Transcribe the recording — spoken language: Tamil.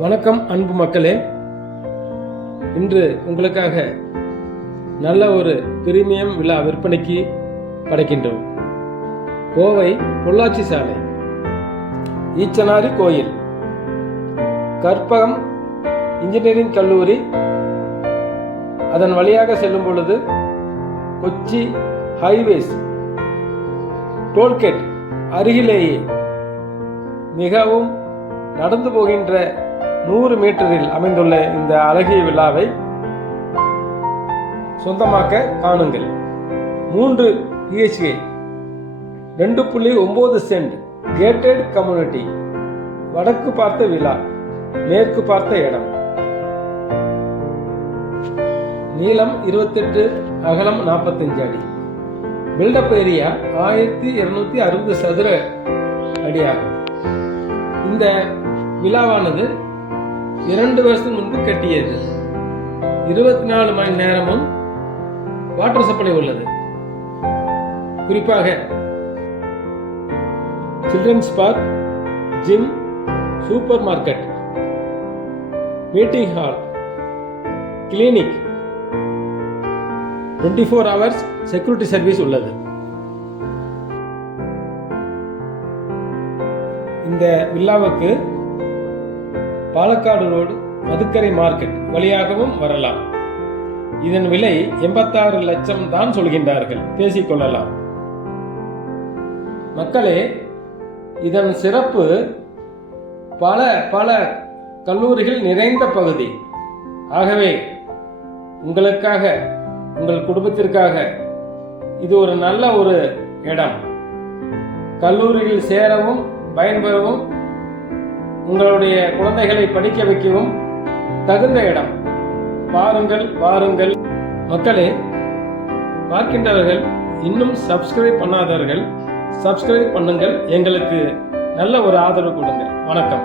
வணக்கம் அன்பு மக்களே. இன்று உங்களுக்காக நல்ல ஒரு பிரீமியம் விழா விற்பனைக்கு படைக்கின்றோம். கோவை பொள்ளாச்சி சாலை ஈச்சனாரி கோயில் கற்பகம் இன்ஜினியரிங் கல்லூரி. அதன் வழியாக செல்லும் பொழுது கொச்சி ஹைவேஸ் டோல்கேட் அருகிலேயே மிகவும் நடந்து போகின்ற நூறு மீட்டரில் அமைந்துள்ள இந்த அழகிய விழாவை சொந்தமாக்க காணுங்கள். மூன்று பிஹெச்கே ரெண்டு புள்ளி ஒன்பது சென்ட் கேட்டட் கம்யூனிட்டி வடக்கு பார்த்த விழா மேற்கு பார்த்த இடம். நீளம் இருபத்தெட்டு அகலம் நாற்பத்தஞ்சு அடி. பில்டப் ஏரியா ஆயிரத்தி இருநூத்தி அறுபது சதுர அடியாகும் இந்த விழாவானது இரண்டு வருஷம் முன்பு கட்டியது. இருபத்தி நாலு மணி நேரமும் வாட்டர் சப்ளை உள்ளது. குறிப்பாக children's park gym supermarket meeting hall clinic twenty four hours security service உள்ளது. இந்த வில்லாவுக்கு பாலக்காடு ரோடு மதுக்கரை மார்க்கெட் வழியாகவும் வரலாம். இதன் விலை எண்பத்தாறு லட்சம் தான் சொல்கின்றார்கள். பேசிக்கொள்ளலாம் மக்களே இதன் சிறப்பு பல பல கல்லூரிகள் நிறைந்த பகுதி. ஆகவே உங்களுக்காக உங்கள் குடும்பத்திற்காக இது ஒரு நல்ல ஒரு இடம். கல்லூரியில் சேரவும் பயன்பெறவும் உங்களுடைய குழந்தைகளை படிக்க வைக்கவும் தகுந்த இடம். பாருங்கள் வாருங்கள். மக்களே பார்க்கின்றவர்கள் இன்னும் சப்ஸ்கிரைப் பண்ணாதவர்கள் சப்ஸ்கிரைப் பண்ணுங்கள். எங்களுக்கு நல்ல ஒரு ஆதரவு கொடுங்கள். வணக்கம்.